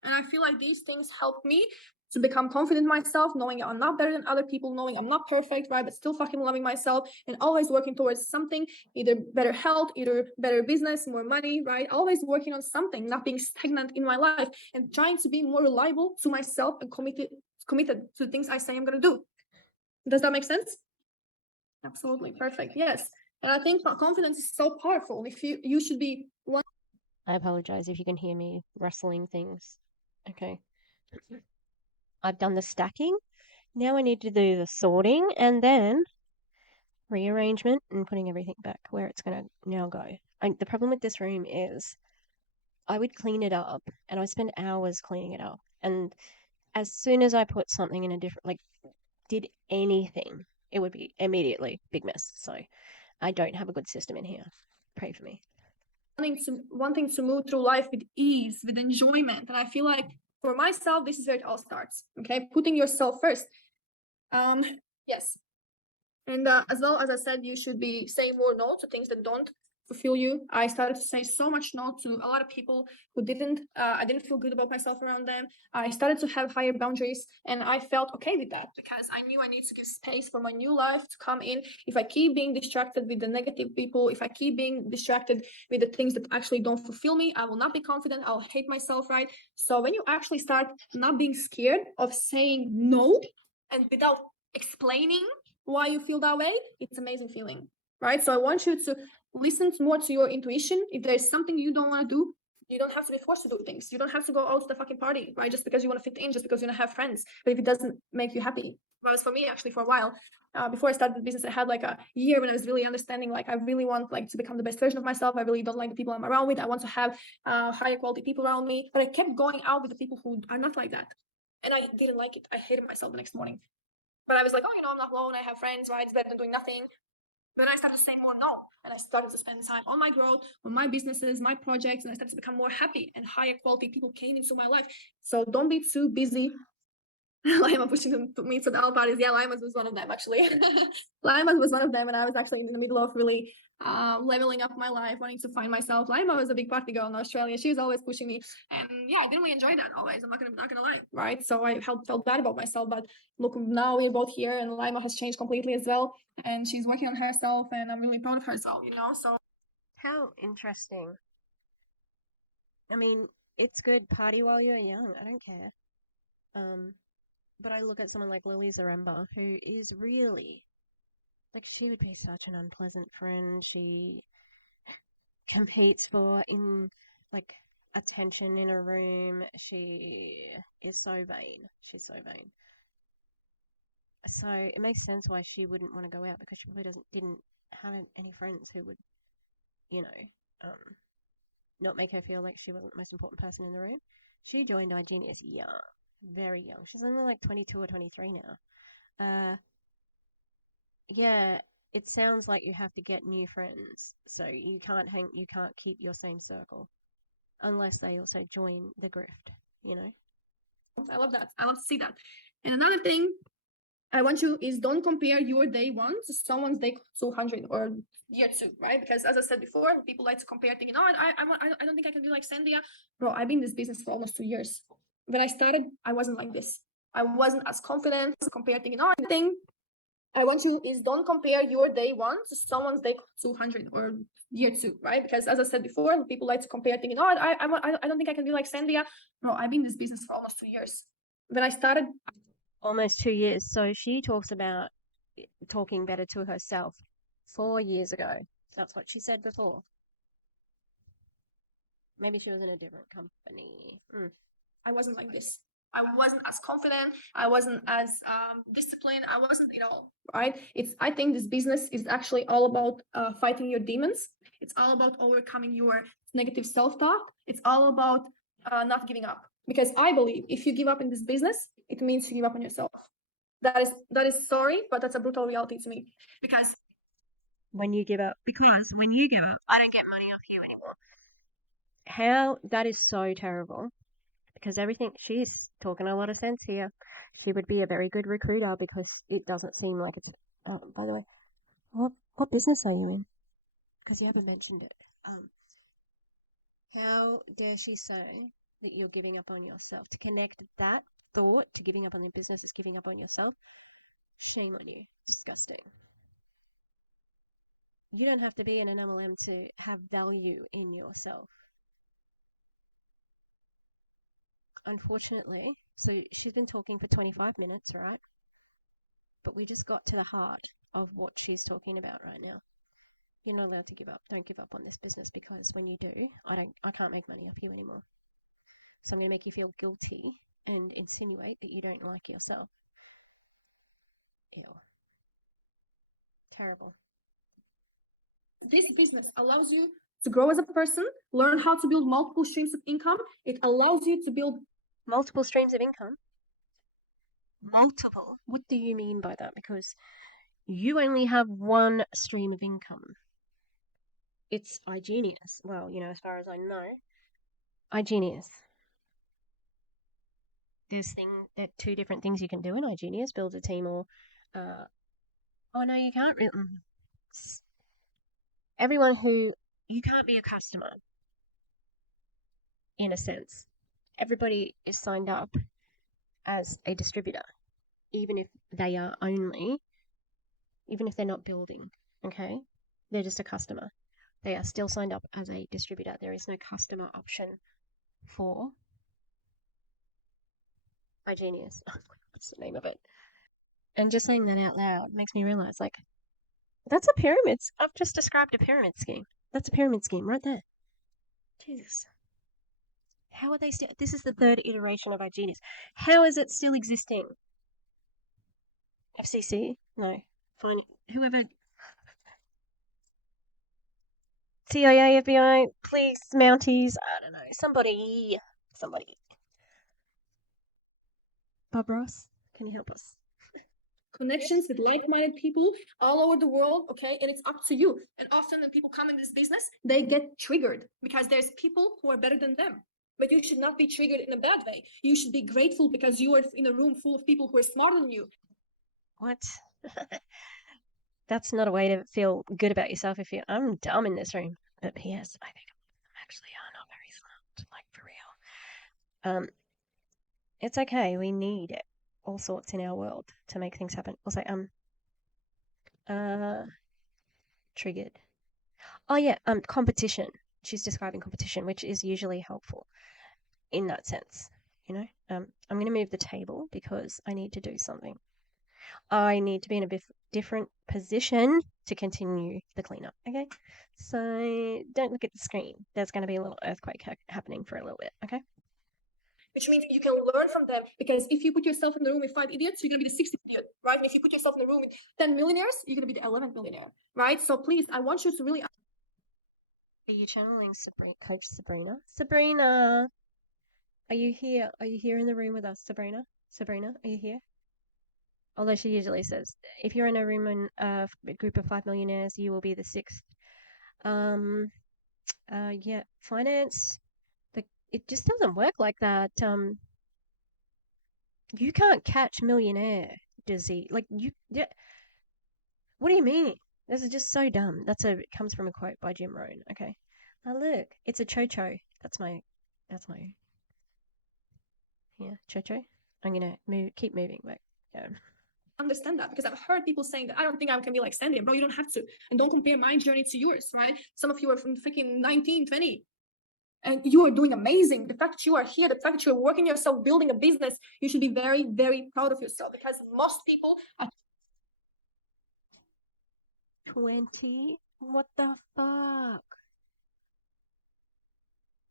And I feel like these things help me to become confident in myself, knowing I'm not better than other people, knowing I'm not perfect, right? But still fucking loving myself and always working towards something, either better health, either better business, more money, right? Always working on something, not being stagnant in my life and trying to be more reliable to myself and committed to the things I say I'm gonna do. Does that make sense? Absolutely perfect. Yes. And I think confidence is so powerful. If you should be one. I apologize if you can hear me rustling things. Okay. I've done the stacking. Now I need to do the sorting and then rearrangement and putting everything back where it's going to now go. The problem with this room is I would clean it up and I would spend hours cleaning it up. And as soon as I put something in a different, like, did anything, it would be immediately big mess. So I don't have a good system in here. Pray for me. Wanting to move through life with ease, with enjoyment. And I feel like for myself, this is where it all starts. Okay, putting yourself first. Yes. And as well as I said, you should be saying more no to things that don't fulfill you. I started to say so much no to a lot of people who didn't. I didn't feel good about myself around them. I started to have higher boundaries, and I felt okay with that because I knew I need to give space for my new life to come in. If I keep being distracted with the negative people, if I keep being distracted with the things that actually don't fulfill me, I will not be confident. I'll hate myself, right? So when you actually start not being scared of saying no and without explaining why you feel that way, it's amazing feeling, right? So I want you to listen more to your intuition. If there's something you don't want to do, you don't have to be forced to do things. You don't have to go out to the fucking party, right? Just because you want to fit in, just because you want to have friends. But if it doesn't make you happy, whereas for me, actually, for a while, before I started the business, I had like a year when I was really understanding, like I really want like to become the best version of myself. I really don't like the people I'm around with. I want to have higher quality people around me. But I kept going out with the people who are not like that, and I didn't like it. I hated myself the next morning. But I was like, oh, I'm not alone. I have friends, right? It's better than doing nothing. But I started saying more no. And I started to spend time on my growth, on my businesses, my projects, and I started to become more happy and higher quality people came into my life. So don't be too busy. Lima pushing me to the all parties. Yeah, Lima's was one of them actually. Lima's was one of them, and I was actually in the middle of really leveling up my life, wanting to find myself. Lima was a big party girl in Australia. She was always pushing me, and yeah, I didn't really enjoy that always. I'm not gonna lie, right? So I felt bad about myself, but look, now we're both here, and Lima has changed completely as well, and she's working on herself, and I'm really proud of herself. So How interesting. I mean, it's good party while you're young. I don't care. Um, but I look at someone like Lily Zaremba, who is really like she would be such an unpleasant friend. She competes for in like attention in a room. She is so vain. She's so vain. So it makes sense why she wouldn't want to go out because she probably didn't have any friends who would, you know, um, not make her feel like she wasn't the most important person in the room. She joined iGenius young, very young. She's only like 22 or 23 now. Yeah, it sounds like you have to get new friends. So you can't keep your same circle unless they also join the grift, you know? I love that. I love to see that. And another thing I want you is don't compare your day one to someone's day 200 or year two, right? Because as I said before, people like to compare, thinking, oh, I don't think I can be like Sandia. Bro, I've been in this business for almost 2 years. When I started, I wasn't like this. I wasn't as confident. Compare, thinking, oh, the thing I want you is don't compare your day one to someone's day 200 or year two, right? Because as I said before, people like to compare, thinking, oh, I don't think I can be like Sandia. Bro, I've been in this business for almost 2 years. When I started, Almost 2 years. So she talks about talking better to herself 4 years ago. That's what she said before. Maybe she was in a different company. I wasn't like this. I wasn't as confident. I wasn't as disciplined. I wasn't, right? I think this business is actually all about fighting your demons. It's all about overcoming your negative self-talk. It's all about not giving up. Because I believe if you give up in this business, it means you give up on yourself. That is sorry, but that's a brutal reality to me. Because when you give up. Because when you give up, I don't get money off you anymore. How that is so terrible. Because everything she's talking a lot of sense here. She would be a very good recruiter because it doesn't seem like it's. By the way, what business are you in? Because you haven't mentioned it. How dare she say that you're giving up on yourself? To connect that thought to giving up on the business is giving up on yourself. Shame on you. Disgusting. You don't have to be an MLM to have value in yourself. Unfortunately, so she's been talking for 25 minutes, right? But we just got to the heart of what she's talking about right now. You're not allowed to give up. Don't give up on this business because when you do, I can't make money off you anymore. So I'm going to make you feel guilty and insinuate that you don't like yourself. Ew. Terrible. This business allows you to grow as a person, learn how to build multiple streams of income. It allows you to build multiple streams of income. Multiple? What do you mean by that? Because you only have one stream of income. It's iGenius. Well, as far as I know, iGenius. There are two different things you can do in iGenius: build a team or. Oh no, you can't really. Everyone who you can't be a customer, in a sense. Everybody is signed up as a distributor, even if they are only, even if they're not building. Okay, they're just a customer. They are still signed up as a distributor. There is no customer option for iGenius. What's the name of it? And just saying that out loud makes me realize, like, that's a pyramid. I've just described a pyramid scheme. That's a pyramid scheme right there. Jesus. How are they still? This is the third iteration of iGenius. How is it still existing? FCC? No. Fine. Whoever. CIA, FBI, police, Mounties. I don't know. Somebody. Somebody. Bob Ross, can you help us? Connections with like-minded people all over the world, okay? And it's up to you. And often when people come in this business, they get triggered because there's people who are better than them. But you should not be triggered in a bad way. You should be grateful because you are in a room full of people who are smarter than you. What? That's not a way to feel good about yourself if I'm dumb in this room. But yes, I think I actually are not very smart, like for real. It's okay. We need all sorts in our world to make things happen. Also, triggered. Oh yeah, competition. She's describing competition, which is usually helpful in that sense. I'm going to move the table because I need to do something. I need to be in a different position to continue the cleanup. Okay, so don't look at the screen. There's going to be a little earthquake happening for a little bit. Okay. Which means you can learn from them, because if you put yourself in the room with 5 idiots, you're going to be the 60th idiot, right? And if you put yourself in the room with 10 millionaires, you're going to be the 11th millionaire, right? So please, I want you to really. Are you channeling Coach Sabrina? Sabrina, are you here? Are you here in the room with us, Sabrina? Sabrina, are you here? Although she usually says, if you're in a room in a group of 5 millionaires, you will be the sixth. Yeah, finance. It just doesn't work like that. You can't catch millionaire disease. Like yeah. What do you mean? This is just so dumb. It comes from a quote by Jim Rohn. Okay. Oh look, it's a cho-cho. That's my. Yeah, cho-cho. I'm gonna keep moving back. Yeah. Understand that, because I've heard people saying that I don't think I can be like Sandy. Bro, you don't have to. And don't compare my journey to yours, right? Some of you are from freaking 19, 20. And you are doing amazing. The fact that you are here, the fact that you're working yourself, building a business, you should be very, very proud of yourself, because most people are 20? What the fuck?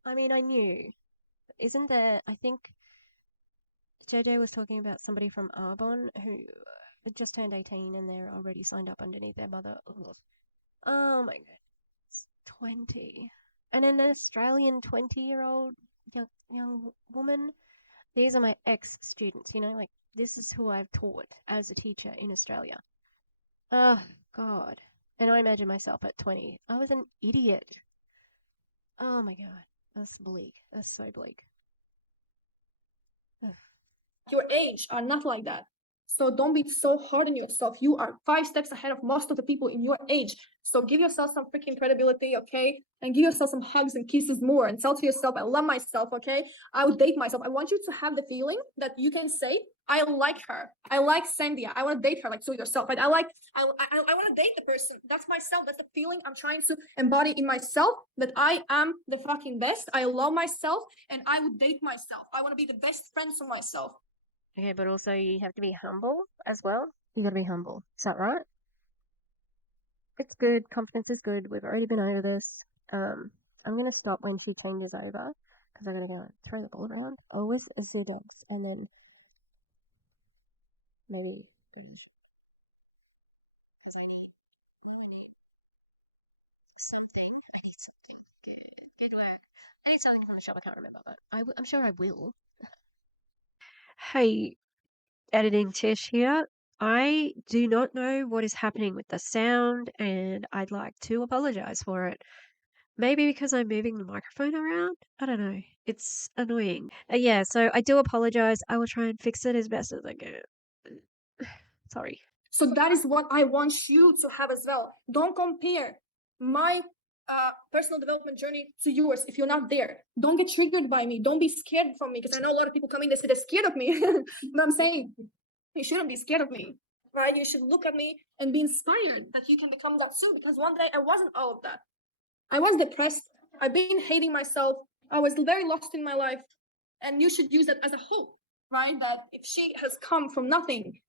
I mean, I knew. Isn't there, I think JJ was talking about somebody from Arbonne who just turned 18 and they're already signed up underneath their mother. Ugh. Oh my goodness. 20. And an Australian 20-year-old young woman. These are my ex-students, like this is who I've taught as a teacher in Australia. Oh, God. And I imagine myself at 20. I was an idiot. Oh my God. That's bleak. That's so bleak. Ugh. Your age are not like that. So don't be so hard on yourself. You are 5 steps ahead of most of the people in your age. So give yourself some freaking credibility, okay? And give yourself some hugs and kisses more and tell to yourself, I love myself, okay? I would date myself. I want you to have the feeling that you can say, I like her. I like Sandia. I want to date her, like to yourself. Like I want to date the person. That's myself. That's the feeling I'm trying to embody in myself, that I am the fucking best. I love myself and I would date myself. I want to be the best friend to myself. Okay, but also you have to be humble as well. You gotta be humble. Is that right? It's good. Confidence is good. We've already been over this. I'm gonna stop when she changes over because I'm gonna go and throw the ball around. Always zoo dogs, and then maybe because I need what do I need? Something. I need something. Good work. I need something from the shop. I can't remember, but I'm sure I will. Hey, editing Tish here. I do not know what is happening with the sound, and I'd like to apologize for it. Maybe because I'm moving the microphone around? I don't know. It's annoying. Yeah, so I do apologize. I will try and fix it as best as I can. Sorry. So that is what I want you to have as well. Don't compare my personal development journey to yours if you're not there. Don't get triggered by me. Don't be scared from me, because I know a lot of people come in, they say they're scared of me. But I'm saying you shouldn't be scared of me, right? You should look at me and be inspired that you can become that soon, because one day I wasn't all of that. I was depressed. I've been hating myself. I was very lost in my life. And you should use that as a hope, right? That if she has come from nothing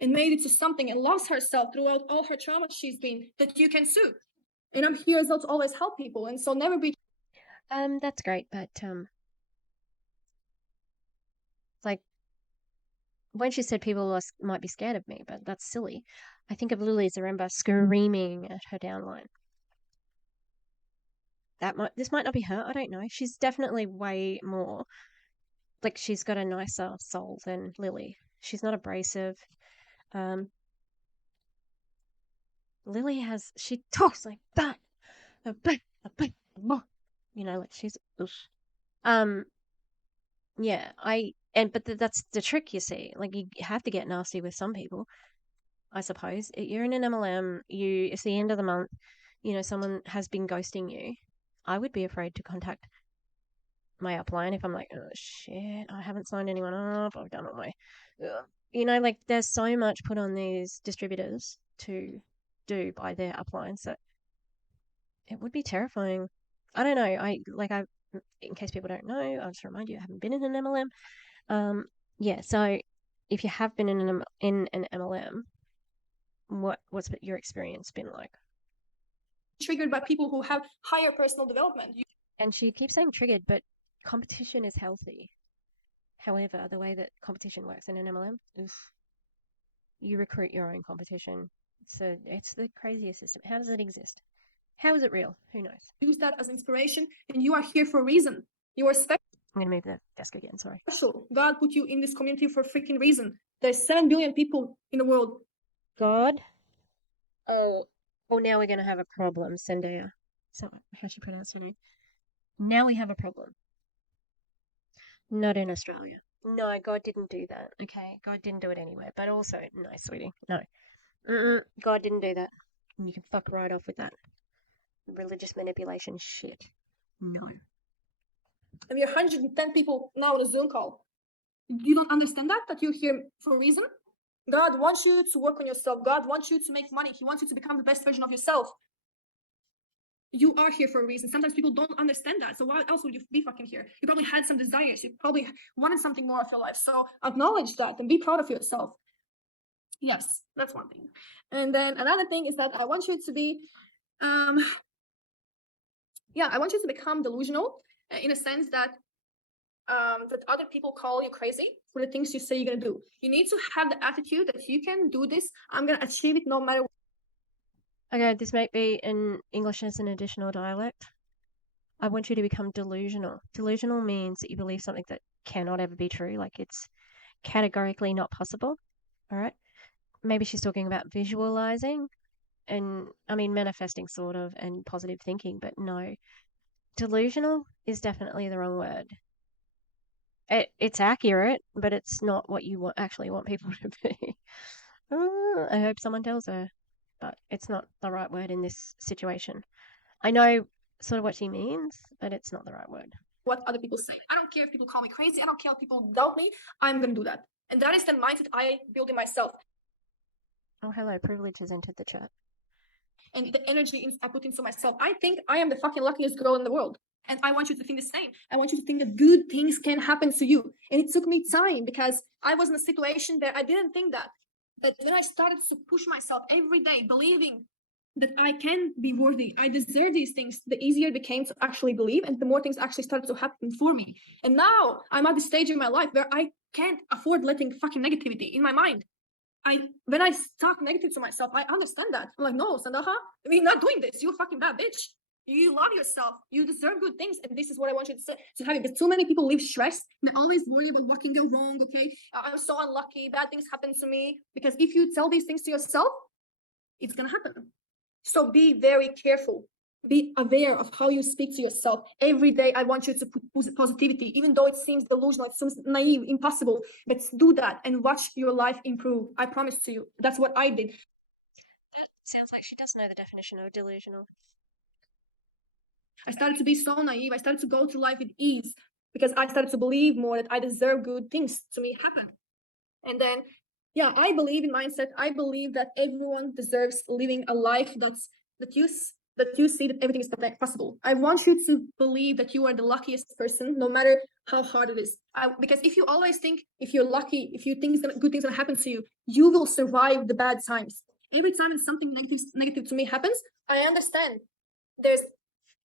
and made it to something and lost herself throughout all her trauma she's been, that you can sue. And I'm here as well to always help people. And so never be. That's great, but like when she said people might be scared of me, but that's silly. I think of Lily Zaremba screaming at her downline. This might not be her. I don't know. She's definitely way more like she's got a nicer soul than Lily. She's not abrasive. Um, she talks like that. You know, like she's oof. Um, yeah, but that's the trick, you see. Like you have to get nasty with some people, I suppose. You're in an MLM. It's the end of the month. You know, someone has been ghosting you. I would be afraid to contact my upline if I'm like, oh shit, I haven't signed anyone up. I've done all my, you know, like there's so much put on these distributors to do by their uplines that it would be terrifying. I don't know. In case people don't know, I'll just remind you, I haven't been in an MLM. Yeah. So, if you have been in an MLM, what's your experience been like? Triggered by people who have higher personal development. And she keeps saying triggered, but competition is healthy. However, the way that competition works in an MLM, oof, you recruit your own competition. So it's the craziest system. How does it exist? How is it real? Who knows? Use that as inspiration, and you are here for a reason. You are special. I'm going to move the desk again. Sorry. God put you in this community for a freaking reason. There's 7 billion people in the world. God. Oh, well, now we're going to have a problem, Zendaya. So, how she pronounce her name? Now we have a problem. Not in Australia. No, God didn't do that. Okay, God didn't do it anywhere. But also, no, sweetie, no. God didn't do that. And you can fuck right off with that religious manipulation shit. No. And we are 110 people now on a Zoom call. You don't understand that you're here for a reason? God wants you to work on yourself. God wants you to make money. He wants you to become the best version of yourself. You are here for a reason. Sometimes people don't understand that. So why else would you be fucking here? You probably had some desires. You probably wanted something more of your life. So acknowledge that and be proud of yourself. Yes, that's one thing. And then another thing is that I want you to be, I want you to become delusional in a sense that that other people call you crazy for the things you say you're gonna do. You need to have the attitude that you can do this. I'm gonna achieve it no matter what. Okay, this might be in English as an additional dialect. I want you to become delusional. Delusional means that you believe something that cannot ever be true, like it's categorically not possible. All right. Maybe she's talking about visualizing. And I mean, manifesting sort of, and positive thinking, but no. Delusional is definitely the wrong word. It's accurate, but it's not what you actually want people to be. I hope someone tells her, but it's not the right word in this situation. I know sort of what she means, but it's not the right word. What other people say. I don't care if people call me crazy. I don't care if people doubt me. I'm going to do that. And that is the mindset I build in myself. Oh, hello. Privilege has entered the chat. And the energy I put into myself. I think I am the fucking luckiest girl in the world. And I want you to think the same. I want you to think that good things can happen to you. And it took me time because I was in a situation where I didn't think that. But when I started to push myself every day, believing that I can be worthy, I deserve these things, the easier it became to actually believe, and the more things actually started to happen for me. And now I'm at the stage in my life where I can't afford letting fucking negativity in my mind. When I talk negative to myself, I understand that. I'm like, no, Sandaha, we're not doing this. You're a fucking bad bitch. You love yourself. You deserve good things, and this is what I want you to say. To have it. Because too many people live stressed. They're always worried about what can go wrong. Okay, I'm so unlucky. Bad things happen to me. Because if you tell these things to yourself, it's gonna happen. So be very careful. Be aware of how you speak to yourself. Every day, I want you to put positivity, even though it seems delusional, it seems naive, impossible. But do that and watch your life improve. I promise to you. That's what I did. That sounds like she does know the definition of delusional. I started to be so naive. I started to go through life with ease because I started to believe more that I deserve good things to me happen. And then, yeah, I believe in mindset. I believe that everyone deserves living a life that you see that everything is possible. I want you to believe that you are the luckiest person, no matter how hard it is. Because if you always think, if you're lucky, if you think good things gonna happen to you, you will survive the bad times. Every time something negative to me happens, I understand there's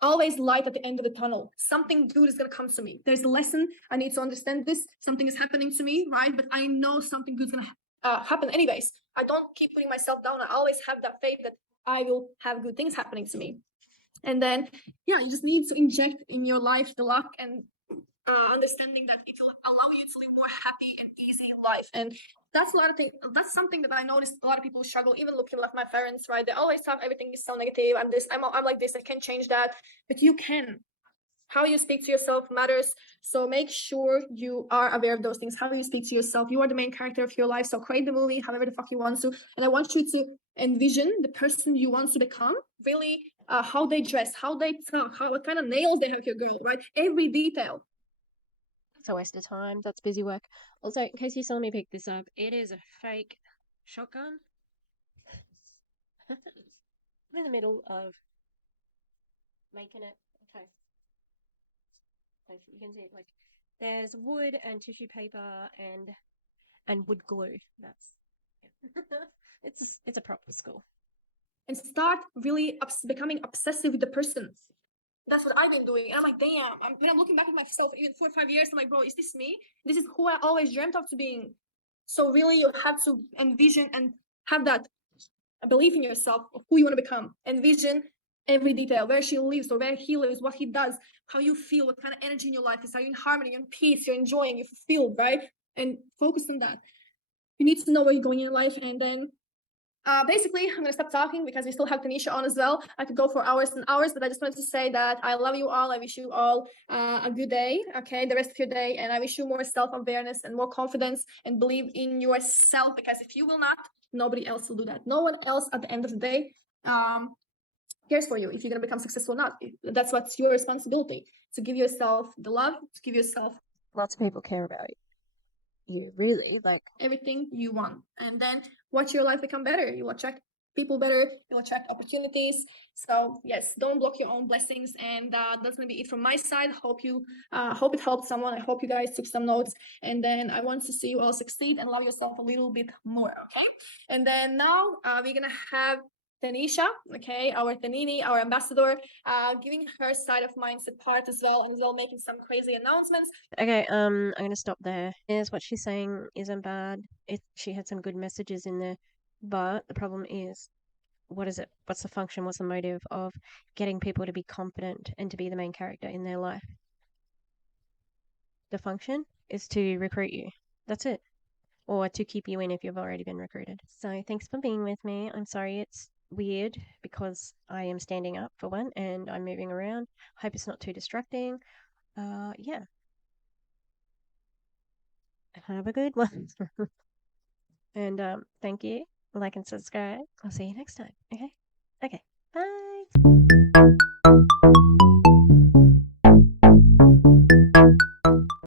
always light at the end of the tunnel. Something good is going to come to me. There's a lesson. I need to understand this. Something is happening to me, right? But I know something good is going to happen anyways. I don't keep putting myself down. I always have that faith that I will have good things happening to me. And then, yeah, you just need to inject in your life the luck and understanding that it will allow you to live more happy and easy life. And that's a lot of things. That's something that I noticed a lot of people struggle, even looking like my parents, right? They always talk everything is so negative. I'm like this, I can't change that. But you can. How you speak to yourself matters. So make sure you are aware of those things. How you speak to yourself. You are the main character of your life. So create the movie however the fuck you want to. And I want you to envision the person you want to become. Really, how they dress, how they talk, what kind of nails they have, your girl, right? Every detail. It's a waste of time. That's busy work. Also, in case you saw me pick this up, it is a fake shotgun. I'm in the middle of making it. Okay. You can see it, like, there's wood and tissue paper and wood glue. That's it's a proper school. And start really becoming obsessive with the person. That's what I've been doing. And I'm like, damn. When I'm looking back at myself, even 4 or 5 years, I'm like, bro, is this me? This is who I always dreamt of to being. So really, you have to envision and have that belief in yourself of who you want to become. Envision every detail, where she lives or where he lives, what he does, how you feel, what kind of energy in your life is. Are you in harmony, you're in peace, you're enjoying, you're fulfilled, right? And focus on that. You need to know where you're going in your life. And then basically, I'm going to stop talking because we still have Tanisha on as well. I could go for hours and hours, but I just wanted to say that I love you all. I wish you all a good day, okay, the rest of your day. And I wish you more self-awareness and more confidence and believe in yourself, because if you will not, nobody else will do that. No one else at the end of the day cares for you if you're going to become successful or not. That's what's your responsibility, to give yourself the love, to give yourself. Lots of people care about you, really, like everything you want, and then watch your life become better. You will attract people better, you'll attract opportunities. So yes, don't block your own blessings. And that's gonna be it from my side. Hope it helped someone. I hope you guys took some notes, and then I want to see you all succeed and love yourself a little bit more. Okay, and then now we're gonna have Tanisha, okay, our Tanini, our ambassador, giving her side of mindset part as well, and as well making some crazy announcements. Okay, I'm gonna stop there. Is what she's saying isn't bad. She had some good messages in there, but the problem is, what is it? What's the function? What's the motive of getting people to be confident and to be the main character in their life? The function is to recruit you. That's it. Or to keep you in if you've already been recruited. So thanks for being with me. I'm sorry it's weird because I am standing up for one and I'm moving around. Hope it's not too distracting. Yeah. Have a good one. And thank you. Like and subscribe. I'll see you next time. Okay. Okay. Bye.